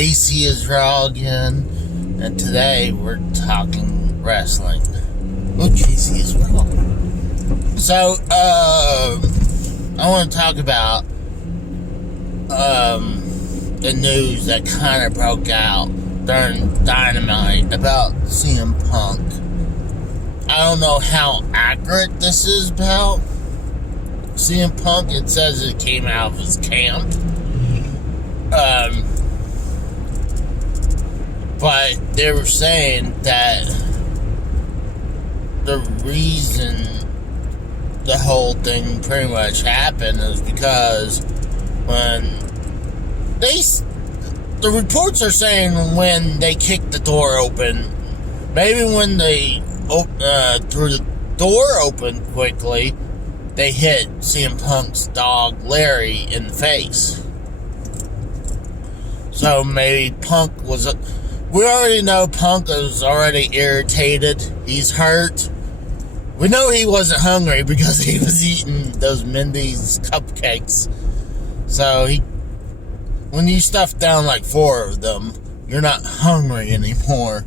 Casey is Raw again, and today we're talking wrestling. Casey is Raw. So, I want to talk about the news that kind of broke out during Dynamite about CM Punk. I don't know how accurate this is about CM Punk. It says it came out of his camp. But they were saying that the reason the whole thing pretty much happened is because when the reports are saying when they kicked the door open, maybe when they threw the door open quickly, they hit CM Punk's dog Larry in the face. So maybe Punk was... We already know Punk is already irritated. He's hurt. We know he wasn't hungry because he was eating those Mindy's cupcakes. So when you stuff down like 4 of them, you're not hungry anymore.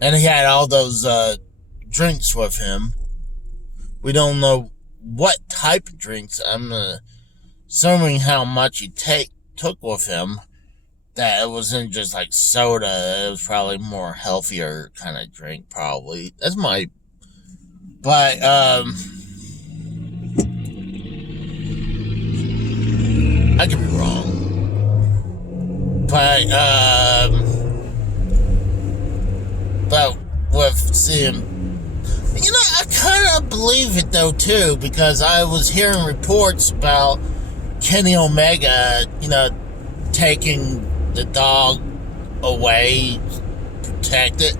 And he had all those drinks with him. We don't know what type of drinks. I'm assuming how much he took with him. That it wasn't just like soda. It was probably more healthier kind of drink, probably. That's my... But, I could be wrong. But with CM... I kind of believe it, though, too, because I was hearing reports about Kenny Omega, taking the dog away, protect it.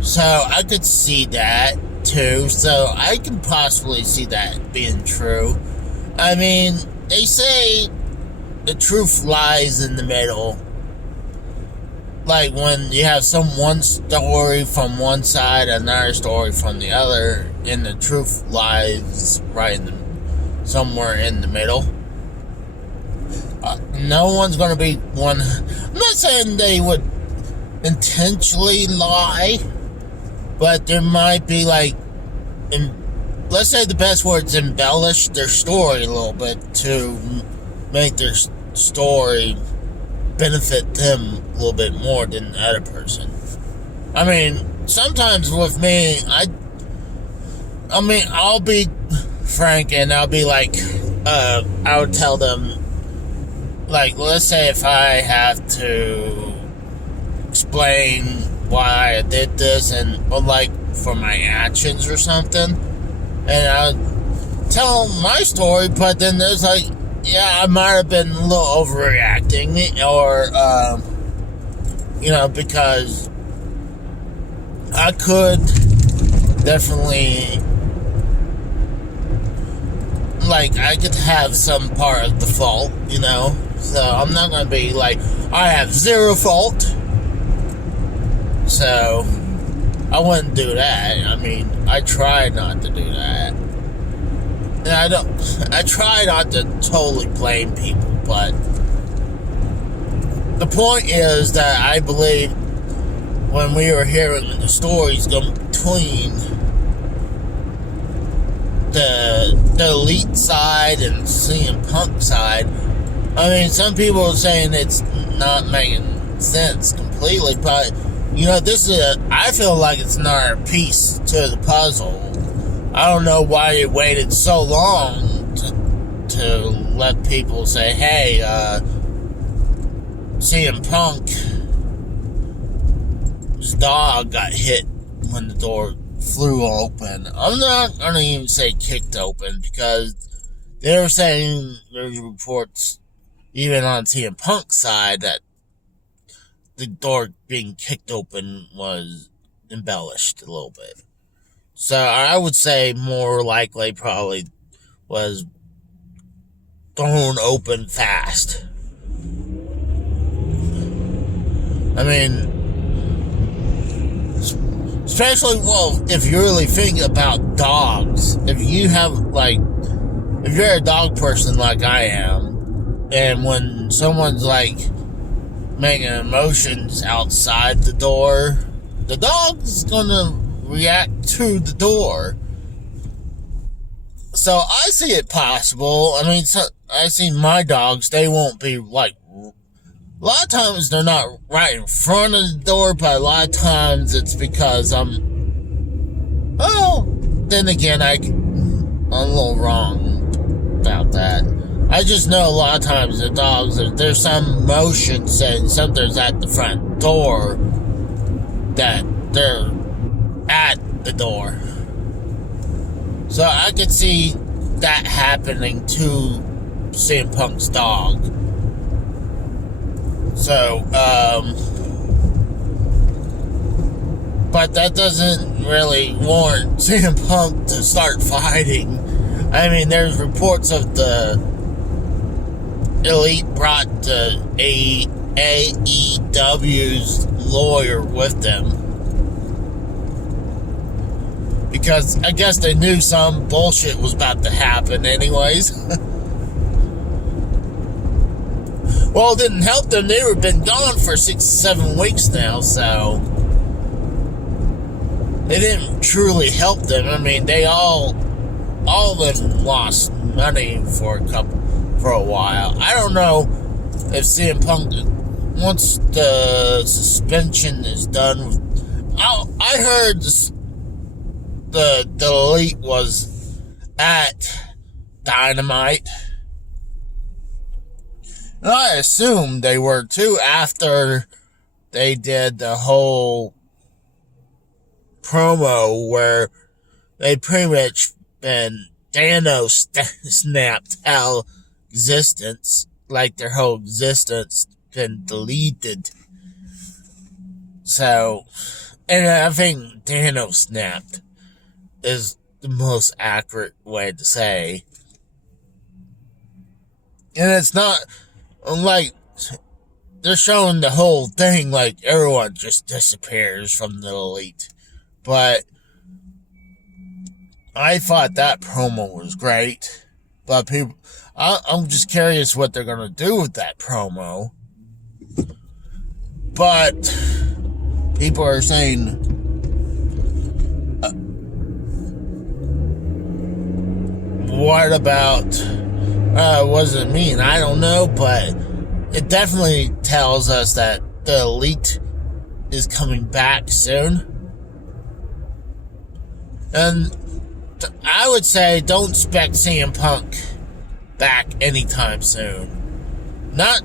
So I could see that too. So I can possibly see that being true. I mean, they say the truth lies in the middle. Like when you have one story from one side, another story from the other, and the truth lies right somewhere in the middle. No one's going to be one... I'm not saying they would intentionally lie, but there might be let's say the best word's embellish their story a little bit to make their story benefit them a little bit more than the other person. I mean, sometimes with me, I'll be frank and I'll be like, I would tell them, like, let's say if I have to explain why I did this or like for my actions or something, and I tell my story, but then there's like, yeah, I might have been a little overreacting, or, because I could definitely, I could have some part of the fault, So I'm not going to be like, I have zero fault. So I wouldn't do that. I mean, I try not to do that. And I try not to totally blame people, but the point is that I believe when we were hearing the stories going between the elite side and CM Punk side, I mean, some people are saying it's not making sense completely, but, this is I feel like it's another piece to the puzzle. I don't know why it waited so long to let people say, hey, CM Punk's dog got hit when the door flew open. I'm not going to even say kicked open, because they were saying there's reports even on CM Punk's side that the door being kicked open was embellished a little bit. So I would say more likely probably was thrown open fast. I mean, especially, if you really think about dogs, if you're a dog person like I am, and when someone's making emotions outside the door, the dog's gonna react to the door. So I see it possible. I mean, I see my dogs, they won't be like, a lot of times they're not right in front of the door, but a lot of times it's because then again, I'm a little wrong about that. I just know a lot of times the dogs, there's some motion saying something's at the front door, that they're at the door. So I could see that happening to CM Punk's dog. So, but that doesn't really warrant CM Punk to start fighting. I mean, there's reports of the Elite brought the AEW's lawyer with them. Because I guess they knew some bullshit was about to happen anyways. Well, it didn't help them. They've been gone for 6-7 weeks now, so it didn't truly help them. I mean, they all of them lost money for a while. I don't know if CM Punk, once the suspension is done, I heard the Elite was at Dynamite. And I assume they were too after they did the whole promo where they pretty much been Thanos snapped out existence, like their whole existence been deleted. So, and I think Thanos snapped is the most accurate way to say. And it's not like they're showing the whole thing like everyone just disappears from the Elite. But I thought that promo was great. But I'm just curious what they're going to do with that promo. But people are saying, what about, what does it mean? I don't know, but it definitely tells us that the Elite is coming back soon. And I would say don't expect CM Punk back anytime soon. Not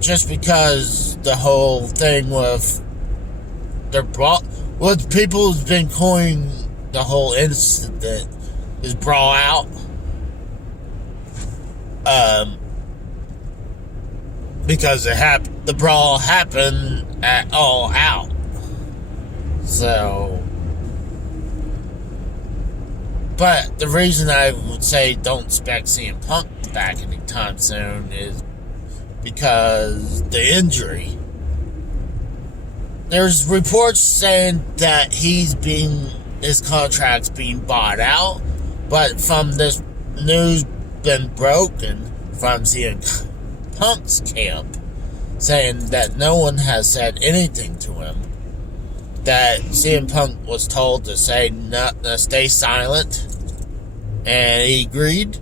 just because the whole thing with what people's been calling the whole incident is brawl out. Because the brawl happened at All Out. So, but the reason I would say don't expect CM Punk back anytime soon is because the injury. There's reports saying that his contract's being bought out, but from this news been broken from CM Punk's camp, saying that no one has said anything to him. That CM Punk was told to stay silent, and he agreed.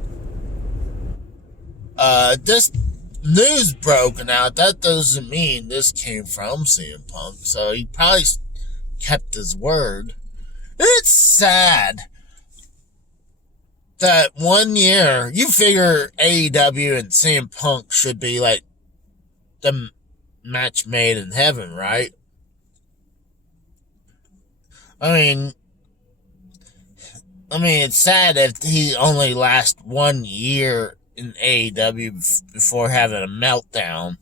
This news broken out, that doesn't mean this came from CM Punk, so he probably kept his word. It's sad that 1 year, you figure AEW and CM Punk should be like the match made in heaven, right? I mean, it's sad if he only lasts 1 year in AEW before having a meltdown.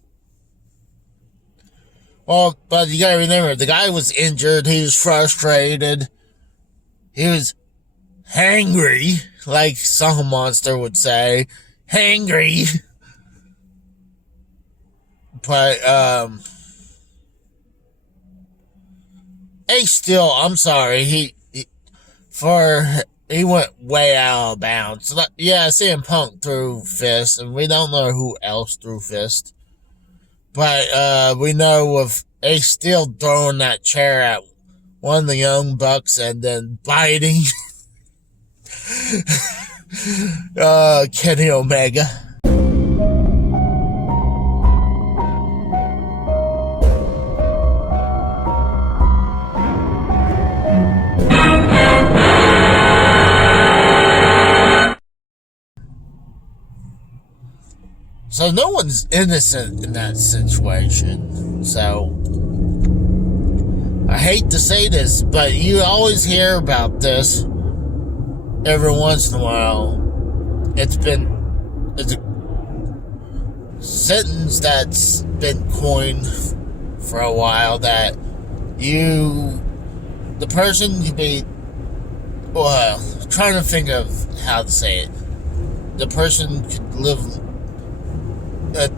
Well, but you gotta remember, the guy was injured, he was frustrated, he was hangry, like Song Monster would say. Hangry. But, I'm sorry, he went way out of bounds. Yeah, CM Punk threw fist, and we don't know who else threw fist. But we know with Ace Steel throwing that chair at one of the Young Bucks and then biting Kenny Omega. So no one's innocent in that situation. So I hate to say this, but you always hear about this every once in a while. It's a sentence that's been coined for a while that the person could be, well, trying to think of how to say it. The person could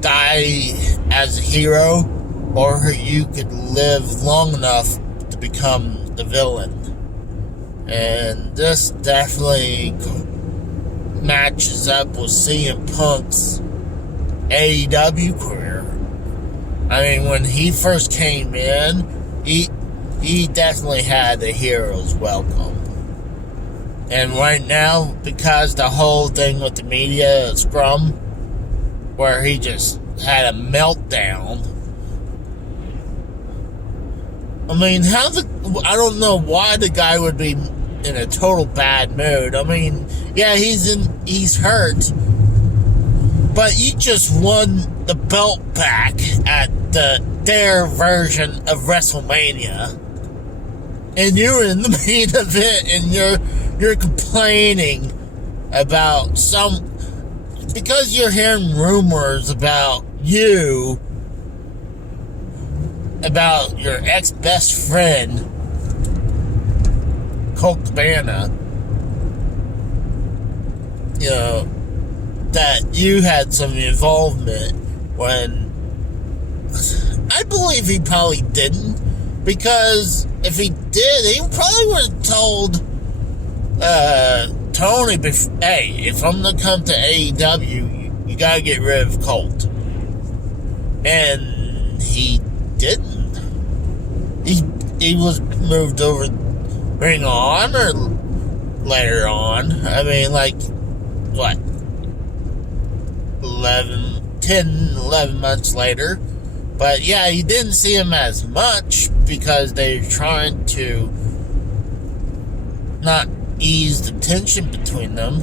die as a hero, or you could live long enough to become the villain. And this definitely matches up with CM Punk's AEW career. I mean, when he first came in, he definitely had the hero's welcome. And right now, because the whole thing with the media scrum, where he just had a meltdown. I mean, I don't know why the guy would be in a total bad mood. I mean, yeah, he's hurt, but you just won the belt back at their version of WrestleMania, and you're in the main event, and you're complaining about because you're hearing rumors about your ex-best friend, Colt Cabana, that you had some involvement when I believe he probably didn't, because if he did, he probably would have told Tony, hey, if I'm going to come to AEW, you got to get rid of Colt. And he didn't. He was moved over Ring of Honor later on. I mean, like, what? 11 months later. But yeah, you didn't see him as much because they're trying to not ease the tension between them.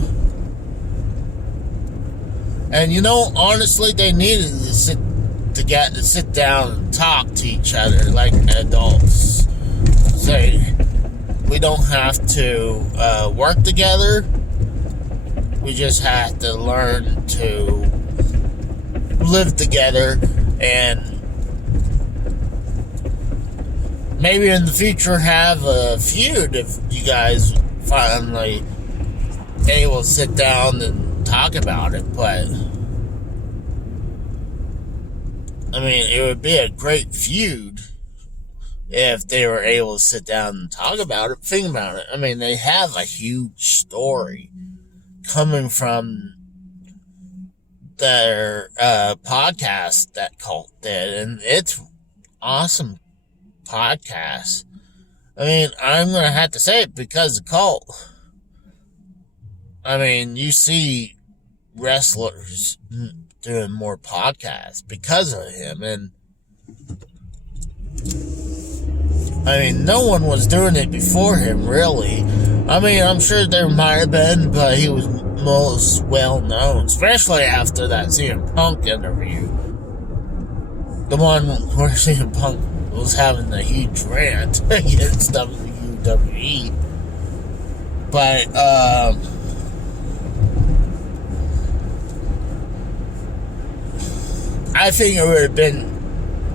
And honestly, they needed to sit down and talk to each other like adults. Say, we don't have to work together. We just have to learn to live together, and maybe in the future have a feud if you guys finally able to sit down and talk about it. But I mean, it would be a great feud if they were able to sit down and talk about it. Think about it. I mean, they have a huge story coming from their podcast that Cult did, and it's awesome podcast. I mean, I'm going to have to say it because of Cult. I mean, you see wrestlers doing more podcasts because of him, and I mean, no one was doing it before him, really. I mean, I'm sure there might have been, but he was most well known, especially after that CM Punk interview. The one where CM Punk was having a huge rant against WWE. But, I think it would have been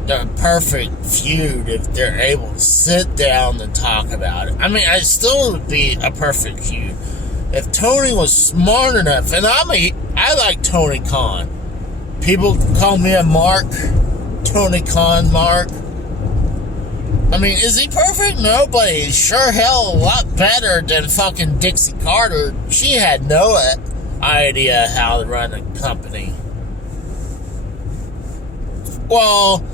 the perfect feud if they're able to sit down and talk about it. I mean, it still would be a perfect feud if Tony was smart enough. And I like Tony Khan. People call me a Mark. Tony Khan Mark. I mean, is he perfect? No, but he's sure hell a lot better than fucking Dixie Carter. She had no idea how to run a company. Well,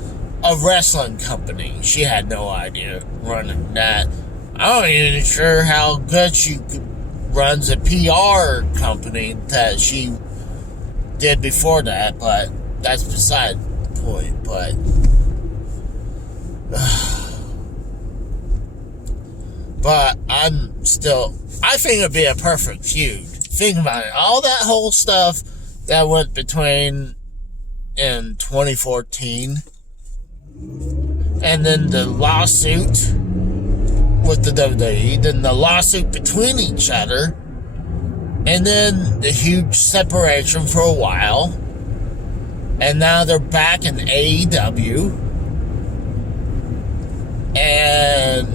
a wrestling company. She had no idea running that. I'm not even sure how good she runs a PR company that she did before that, but that's beside the point. But I think it'd be a perfect feud. Think about it. All that whole stuff that went between in 2014, and then the lawsuit with the WWE, then the lawsuit between each other, and then the huge separation for a while, and now they're back in AEW, and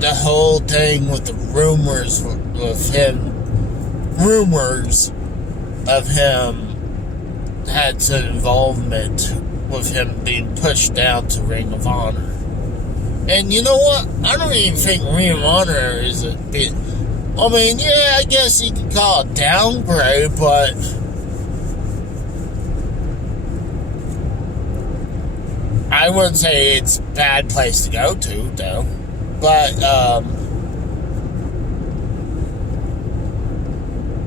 the whole thing with the rumors of him had some involvement with him being pushed down to Ring of Honor. And you know what? I don't even think Ring of Honor is a bit... I mean, yeah, I guess you could call it downgrade, but... I wouldn't say it's a bad place to go to, though. But,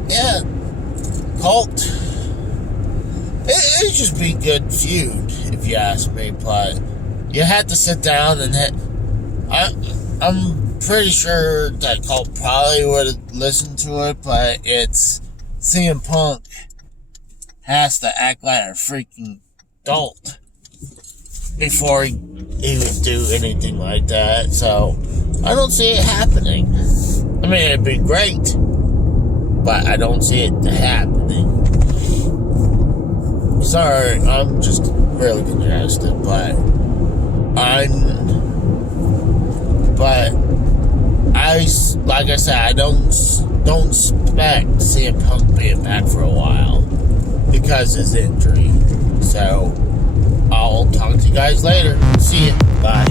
yeah, Cult... It'd just be a good feud, if you ask me, but you had to sit down and I'm pretty sure that Cult probably would have listened to it, but it's CM Punk has to act like a freaking adult before he would do anything like that, so I don't see it happening. I mean, it'd be great, but I don't see it happening. Sorry, I'm just really congested, but like I said, I don't expect CM Punk being back for a while because of his injury. So I'll talk to you guys later. See you. Bye.